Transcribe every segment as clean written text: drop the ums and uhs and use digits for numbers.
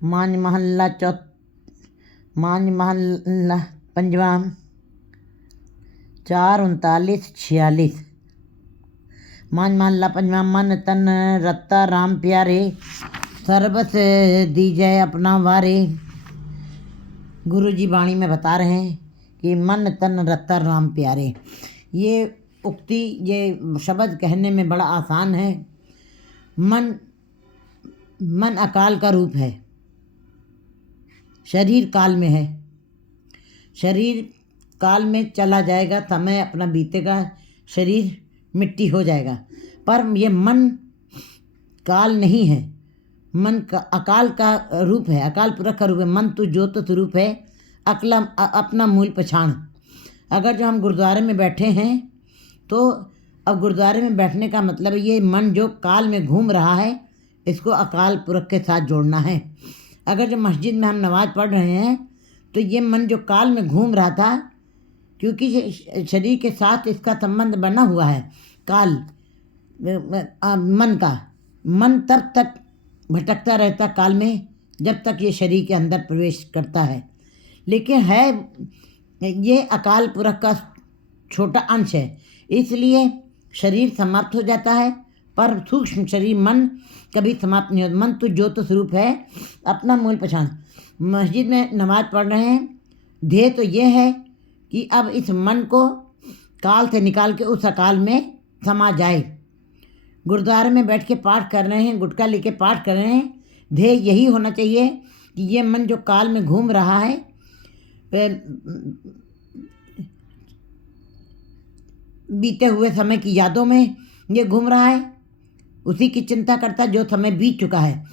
मांझ महल्ला पंजवा 4:39-46। मांझ महल्ला पंजवा। मन तन रत्ता राम प्यारे, सरबस दीजय अपना वारे। गुरु जी वाणी में बता रहे हैं कि मन तन रत्ता राम प्यारे। ये उक्ति, ये शब्द कहने में बड़ा आसान है। मन अकाल का रूप है, शरीर काल में है। शरीर काल में चला जाएगा, समय अपना बीतेगा, शरीर मिट्टी हो जाएगा। पर ये मन काल नहीं है, मन का अकाल का रूप है, अकाल पुरख का रूप है। मन तू ज्योत स्वरूप है, अकला अपना मूल पछाण। अगर जो हम गुरुद्वारे में बैठे हैं तो अब गुरुद्वारे में बैठने का मतलब ये मन जो काल में घूम रहा है, इसको अकाल पुरख के साथ जोड़ना है। अगर जो मस्जिद में हम नमाज़ पढ़ रहे हैं तो ये मन जो काल में घूम रहा था, क्योंकि शरीर के साथ इसका संबंध बना हुआ है काल मन का। मन तब तक भटकता रहता काल में जब तक ये शरीर के अंदर प्रवेश करता है। लेकिन है ये अकाल पुरख का छोटा अंश है, इसलिए शरीर समाप्त हो जाता है, पर सूक्ष्म शरीर मन कभी समाप्त नहीं होता। मन तो ज्योत स्वरूप है, अपना मूल पहचान। मस्जिद में नमाज पढ़ रहे हैं, ध्येय तो ये है कि अब इस मन को काल से निकाल के उस अकाल में समा जाए। गुरुद्वारे में बैठ के पाठ कर रहे हैं, गुटखा लेके पाठ कर रहे हैं, ध्येय यही होना चाहिए कि ये मन जो काल में घूम रहा है, बीते हुए समय की यादों में ये घूम रहा है, उसी की चिंता करता है। जो समय बीत चुका है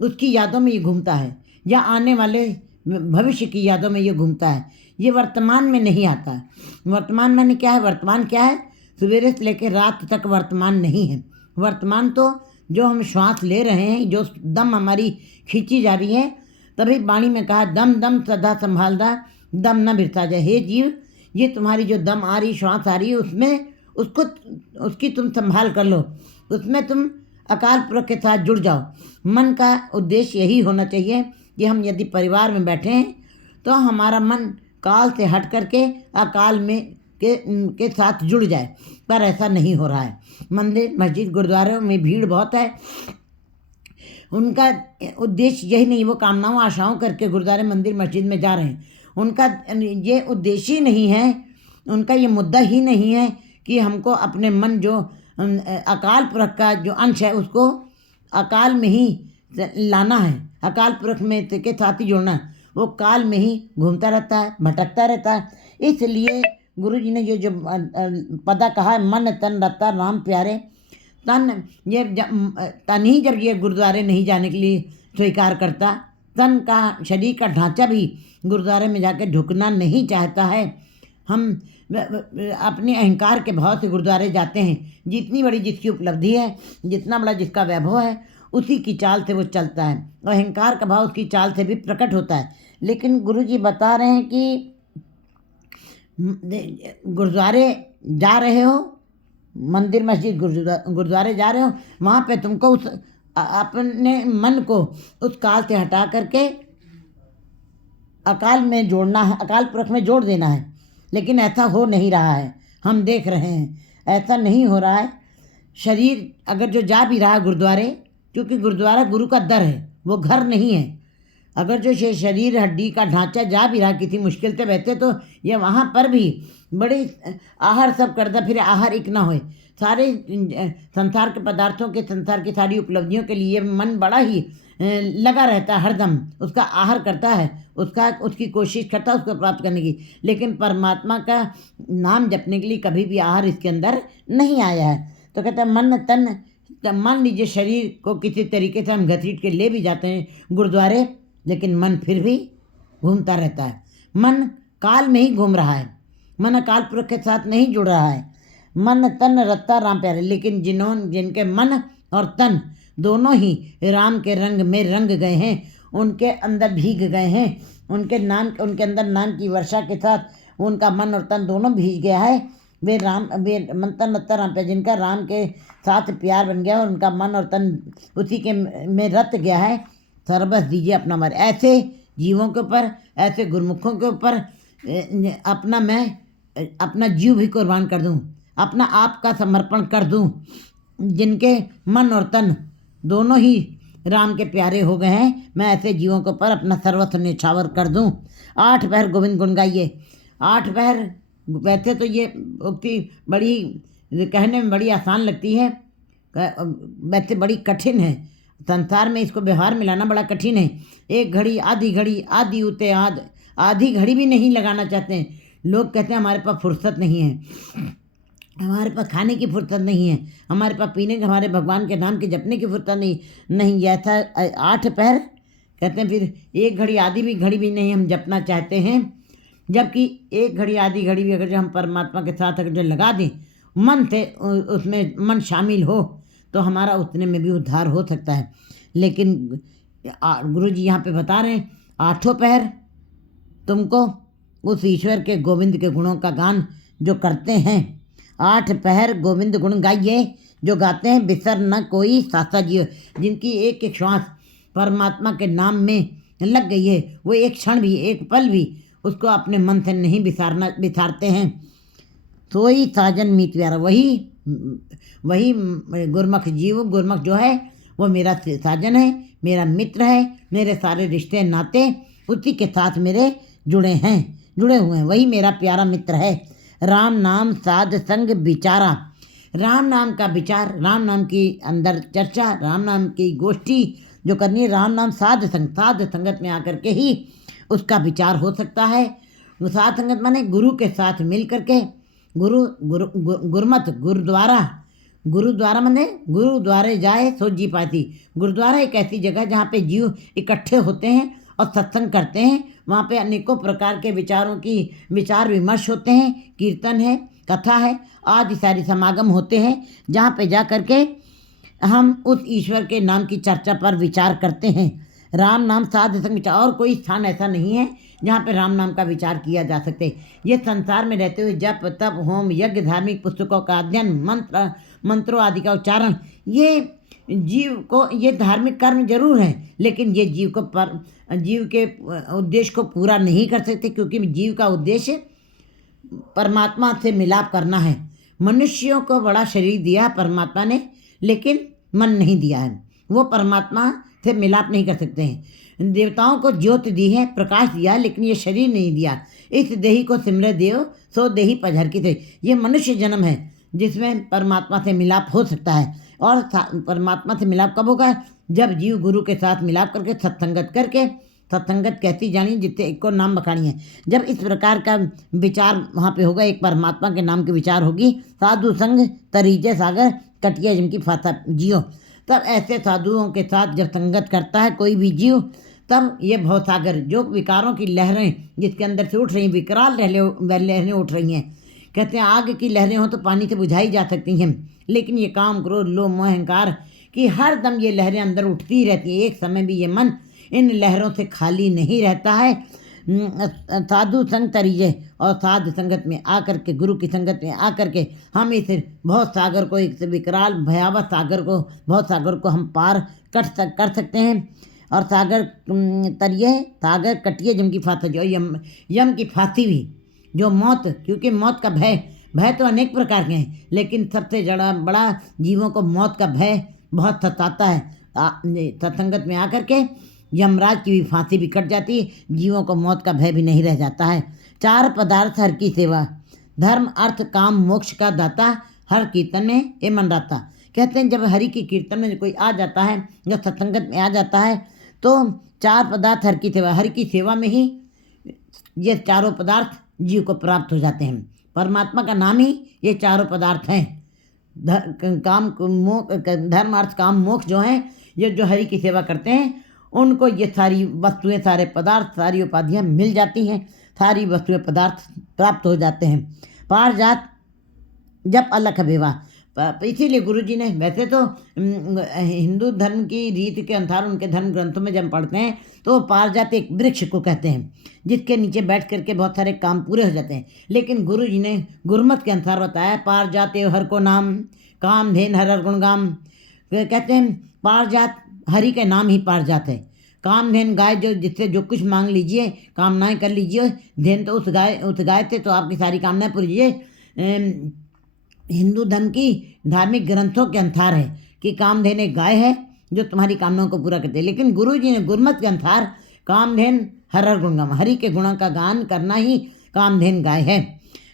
उसकी यादों में ये घूमता है, या आने वाले भविष्य की यादों में ये घूमता है। ये वर्तमान में नहीं आता है। वर्तमान माने क्या है? वर्तमान क्या है? सवेरे से लेकर रात तक वर्तमान नहीं है। वर्तमान तो जो हम श्वास ले रहे हैं, जो दम हमारी खींची जा रही है। तभी वाणी में कहा, दम दम सदा संभालदा, दम न बिरसा जाए। हे जीव, ये तुम्हारी जो दम आ रही, श्वास आ रही है, उसमें उसकी तुम संभाल कर लो, उसमें तुम अकाल पुरख के साथ जुड़ जाओ। मन का उद्देश्य यही होना चाहिए कि हम यदि परिवार में बैठे हैं तो हमारा मन काल से हट करके अकाल में के साथ जुड़ जाए, पर ऐसा नहीं हो रहा है। मंदिर मस्जिद गुरुद्वारों में भीड़ बहुत है, उनका उद्देश्य यही नहीं। वो कामनाओं आशाओं करके गुरुद्वारे मंदिर मस्जिद में जा रहे हैं, उनका ये उद्देश्य ही नहीं है, उनका ये मुद्दा ही नहीं है कि हमको अपने मन जो अकाल पुरख का जो अंश है उसको अकाल में ही लाना है, अकाल पुरख में के साथ ही जोड़ना है। वो काल में ही घूमता रहता है, भटकता रहता है। इसलिए गुरु जी ने जो पदा कहा है, मन तन रत्ता राम प्यारे। तन ही जब ये गुरुद्वारे नहीं जाने के लिए स्वीकार करता, तन का शरीर का ढांचा भी गुरुद्वारे में जाकर झुकना नहीं चाहता है। हम अपने अहंकार के भाव से गुरुद्वारे जाते हैं। जितनी बड़ी जिसकी उपलब्धि है, जितना बड़ा जिसका वैभव है, उसी की चाल से वो चलता है। और अहंकार का भाव उसकी चाल से भी प्रकट होता है। लेकिन गुरु जी बता रहे हैं कि गुरुद्वारे जा रहे हो, मंदिर मस्जिद गुरुद्वारे जा रहे हो, वहाँ पे तुमको उस अपने मन को उस काल से हटा करके अकाल में जोड़ना है, अकाल पुरख में जोड़ देना है। लेकिन ऐसा हो नहीं रहा है, हम देख रहे हैं ऐसा नहीं हो रहा है। शरीर अगर जो जा भी रहा है गुरुद्वारे, क्योंकि गुरुद्वारा गुरु का दर है, वो घर नहीं है। अगर जो शरीर हड्डी का ढांचा जा भी रहा किसी मुश्किल से बहते, तो ये वहाँ पर भी बड़े आहार सब करता फिर आहार एक ना होए। सारे संसार के पदार्थों के, संसार की सारी उपलब्धियों के लिए मन बड़ा ही लगा रहता है, हरदम उसका आहार करता है, उसकी कोशिश करता है उसको प्राप्त करने की। लेकिन परमात्मा का नाम जपने के लिए कभी भी आहार इसके अंदर नहीं आया है। तो कहता है मन तन, मान लीजिए शरीर को किसी तरीके से हम घसीट के ले भी जाते हैं गुरुद्वारे, लेकिन मन फिर भी घूमता रहता है। मन काल में ही घूम रहा है, मन अकाल पुरख के साथ नहीं जुड़ रहा है। मन तन रत्ता राम प्यारे। लेकिन जिनके मन और तन दोनों ही राम के रंग में रंग गए हैं, उनके अंदर भीग गए हैं, उनके अंदर नाम की वर्षा के साथ उनका मन और तन दोनों भीग गया है। वे मन तन रत्ता राम प्यारे, जिनका राम के साथ प्यार बन गया और उनका मन और तन उसी के में रत गया है, सर्वस दीजिए अपना मर। ऐसे जीवों के ऊपर, ऐसे गुरमुखों के ऊपर अपना जीव भी कुर्बान कर दूं, अपना आप का समर्पण कर दूं, जिनके मन और तन दोनों ही राम के प्यारे हो गए हैं। मैं ऐसे जीवों के ऊपर अपना सर्वस्व न्यौछावर कर दूं। 8 पहर गोविंद गुण गाइए। 8 पहर, वैसे तो ये उक्ति बड़ी कहने में बड़ी आसान लगती है, वैसे बड़ी कठिन है। संसार में इसको व्यवहार में लाना बड़ा कठिन है। एक घड़ी, आधी घड़ी, आधी उते आधी घड़ी भी नहीं लगाना चाहते हैं। लोग कहते हैं हमारे पास फुर्सत नहीं है, हमारे पास खाने की फुर्सत नहीं है, हमारे पास पीने के, हमारे भगवान के नाम के जपने की फुर्सत नहीं। ऐसा 8 पहर कहते हैं, फिर एक घड़ी, आधी भी घड़ी भी नहीं हम जपना चाहते हैं। जबकि एक घड़ी, आधी घड़ी भी अगर जो हम परमात्मा के साथ अगर जो लगा दें, मन से उसमें मन शामिल हो, तो हमारा उतने में भी उद्धार हो सकता है। लेकिन गुरु जी यहाँ पे बता रहे हैं, 8 पहर तुमको उस ईश्वर के गोविंद के गुणों का गान जो करते हैं, 8 पहर गोविंद गुण गाइए, जो गाते हैं बिसर न कोई सासा जियो। जिनकी एक एक श्वास परमात्मा के नाम में लग गई है, वो एक क्षण भी, एक पल भी उसको अपने मन से नहीं बिसारते हैं। सोई साजन मीत प्यारा, वही गुरमुख जीव, गुरमुख जो है वो मेरा साजन है, मेरा मित्र है, मेरे सारे रिश्ते नाते उसी के साथ मेरे जुड़े हुए हैं, वही मेरा प्यारा मित्र है। राम नाम साध संग विचारा। राम नाम का विचार, राम नाम की अंदर चर्चा, राम नाम की गोष्ठी जो करनी है, राम नाम साध संगत में आकर के ही उसका विचार हो सकता है। साध संगत माने गुरु के साथ मिल करके, गुरमत गुरुद्वारा माने गुरुद्वारे जाए सो जी पाती। गुरुद्वारा एक ऐसी जगह जहाँ पे जीव इकट्ठे होते हैं और सत्संग करते हैं। वहाँ पे अनेकों प्रकार के विचारों की विचार विमर्श होते हैं, कीर्तन है, कथा है, आदि सारी समागम होते हैं, जहाँ पे जा करके हम उस ईश्वर के नाम की चर्चा पर विचार करते हैं। राम नाम साध संग विचार, और कोई स्थान ऐसा नहीं है जहाँ पे राम नाम का विचार किया जा सके। ये संसार में रहते हुए जप तप होम यज्ञ धार्मिक पुस्तकों का अध्ययन मंत्रों आदि का उच्चारण, ये जीव को, ये धार्मिक कर्म जरूर है, लेकिन ये जीव के उद्देश्य को पूरा नहीं कर सकते, क्योंकि जीव का उद्देश्य परमात्मा से मिलाप करना है। मनुष्यों को बड़ा शरीर दिया परमात्मा ने, लेकिन मन नहीं दिया है, वो परमात्मा से मिलाप नहीं कर सकते हैं। देवताओं को ज्योत दी है, प्रकाश दिया, लेकिन ये शरीर नहीं दिया। इस देही को सिमरे देव सो देही पझर की थे। ये मनुष्य जन्म है जिसमें परमात्मा से मिलाप हो सकता है। और परमात्मा से मिलाप कब होगा? जब जीव गुरु के साथ मिलाप करके सत्संगत कैसी जानी जितने एक को नाम बखानी है। जब इस प्रकार का विचार वहाँ पे होगा, एक परमात्मा के नाम की विचार होगी, साधु संग तरीजे सागर कटिया जिनकी फाता जियो। तब ऐसे साधुओं के साथ जब संगत करता है कोई भी जीव, तब ये भवसागर जो विकारों की लहरें जिसके अंदर से उठ रही, विकराल लहरें उठ रही हैं। कहते हैं आग की लहरें हों तो पानी से बुझाई जा सकती हैं, लेकिन ये काम क्रोध लोभ मोह अहंकार की हर दम ये लहरें अंदर उठती ही रहती हैं। एक समय भी ये मन इन लहरों से खाली नहीं रहता है। साधु संग तरीजे और साधु संगत में आकर के, गुरु की संगत में आकर के हम इस बहुत सागर को, एक विकराल भयावह सागर को हम पार कर सकते हैं। और सागर तरिए सागर कटिए जम की फांसी, जो यम की फांसी भी, जो मौत, क्योंकि मौत का भय तो अनेक प्रकार के हैं, लेकिन सबसे बड़ा जीवों को मौत का भय बहुत सताता है। सत्संगत में आकर के यमराज की भी फांसी भी कट जाती है, जीवों को मौत का भय भी नहीं रह जाता है। 4 पदार्थ हर की सेवा, धर्म अर्थ काम मोक्ष का दाता, हर कीर्तन में ये मन रहता। कहते हैं जब हरि की कीर्तन में कोई आ जाता है, जब सत्संगत में आ जाता है, तो 4 पदार्थ हर की सेवा, हरि की सेवा में ही ये चारों पदार्थ जीव को प्राप्त हो जाते हैं। परमात्मा का नाम ही ये चारों पदार्थ हैं। धर्म अर्थ काम मोक्ष जो हैं, ये जो हरि की सेवा करते हैं उनको ये सारी वस्तुएं, सारे पदार्थ, सारी उपाधियां मिल जाती हैं, सारी वस्तुएं पदार्थ प्राप्त हो जाते हैं। पार जात जब अलख विवाह, इसीलिए गुरु जी ने, वैसे तो हिंदू धर्म की रीति के अनुसार उनके धर्म ग्रंथों में जब पढ़ते हैं तो पार जात एक वृक्ष को कहते हैं, जिसके नीचे बैठ करके बहुत सारे काम पूरे हो जाते हैं। लेकिन गुरु जी ने गुरमत के अनुसार बताया, पार जाते हर को नाम काम धेन हर गुणगाम। कहते हैं पार जात, हरि का नाम ही पार जात है। कामधेन गाय जो जिससे जो कुछ मांग लीजिए, कामनाएं कर लीजिए, धेन तो उस गाय से तो आपकी सारी कामनाएं पूरी कीजिए। हिंदू धर्म की धार्मिक ग्रंथों के अनुसार है कि कामधेन एक गाय है जो तुम्हारी कामनाओं को पूरा करती है। लेकिन गुरु जी ने गुरमत के अनुसार कामधेन हर हर गुणगम, हरि के गुणों का गान करना ही कामधेन गाय है।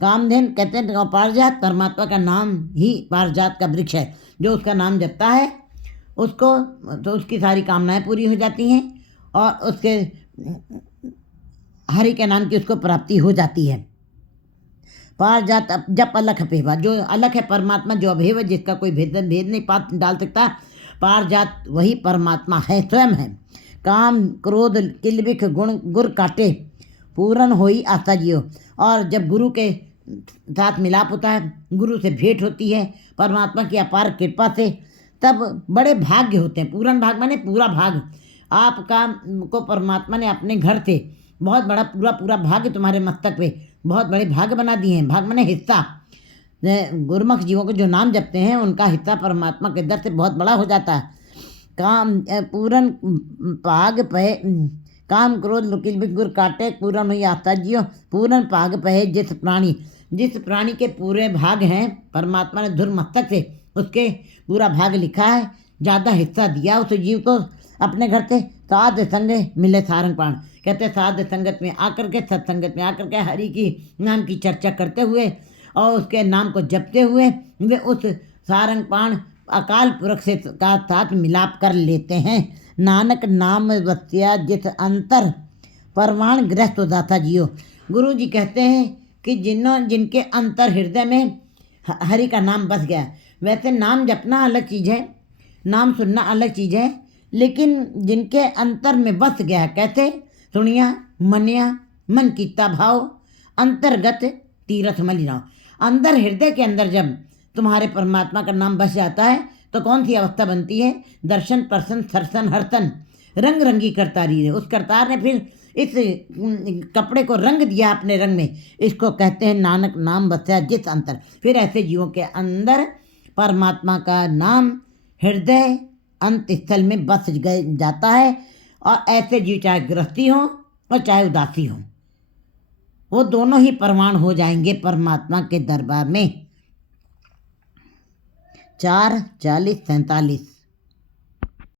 कामधेन कहते हैं पारिजात परमात्मा का नाम ही पारिजात का वृक्ष है। जो उसका नाम जपता है उसको तो उसकी सारी कामनाएं पूरी हो जाती हैं और उसके हरि के नाम की उसको प्राप्ति हो जाती है। पारिजात जप अलख अभेवा, जो अलख है परमात्मा, जो अभेव जिसका कोई भेद नहीं डाल सकता, पारिजात वही परमात्मा है, स्वयं है। काम क्रोध किलबिख गुण गुर काटे पूरन होई आस्था जियो। और जब गुरु के साथ मिलाप होता है, गुरु से भेंट होती है परमात्मा की अपार कृपा से, तब बड़े भाग्य होते हैं। पूरन भाग माने पूरा भाग, आपका को परमात्मा ने अपने घर से बहुत बड़ा पूरा भाग्य तुम्हारे मस्तक पे बहुत बड़े भाग्य बना दिए हैं। भाग माने हिस्सा। गुरमुख जीवों को जो नाम जपते हैं उनका हिस्सा परमात्मा के दर से बहुत बड़ा हो जाता है। काम पूरन पाग पे काम क्रोध लुकिल भी गुर काटे पूरन हुई आस्था जियो। पूरन पाग पे जिस प्राणी के पूरे भाग हैं परमात्मा ने धुर मस्तक से उसके पूरा भाग लिखा है, ज़्यादा हिस्सा दिया उस जीव को अपने घर से। साध संग मिले सारंग प्राण, कहते साध संगत में आकर के, सत्संगत में आकर के हरि की नाम की चर्चा करते हुए और उसके नाम को जपते हुए वे उस सारंग प्राण अकाल पुरख से का साथ मिलाप कर लेते हैं। नानक नाम वस्या जिस अंतर परवान गृहस्थ दाता जियो। गुरु जी कहते हैं कि जिनके अंतर हृदय में हरि का नाम बस गया। वैसे नाम जपना अलग चीज़ है, नाम सुनना अलग चीज़ है, लेकिन जिनके अंतर में बस गया, कहते सुनिया मनिया मन कीता भाव अंतर्गत तीरथ मलिनाओ। अंदर हृदय के अंदर जब तुम्हारे परमात्मा का नाम बस जाता है तो कौन सी अवस्था बनती है? दर्शन प्रसन्न सरसन हरसन रंग रंगी करतारी है। उस करतार ने फिर इस कपड़े को रंग दिया अपने रंग में। इसको कहते हैं नानक नाम बसया जिस अंतर। फिर ऐसे जीवों के अंदर परमात्मा का नाम हृदय अंत स्थल में बस जाता है। और ऐसे जीव चाहे गृहस्थी हो और चाहे उदासी हो, वो दोनों ही परवान हो जाएंगे परमात्मा के दरबार में। 4:40-47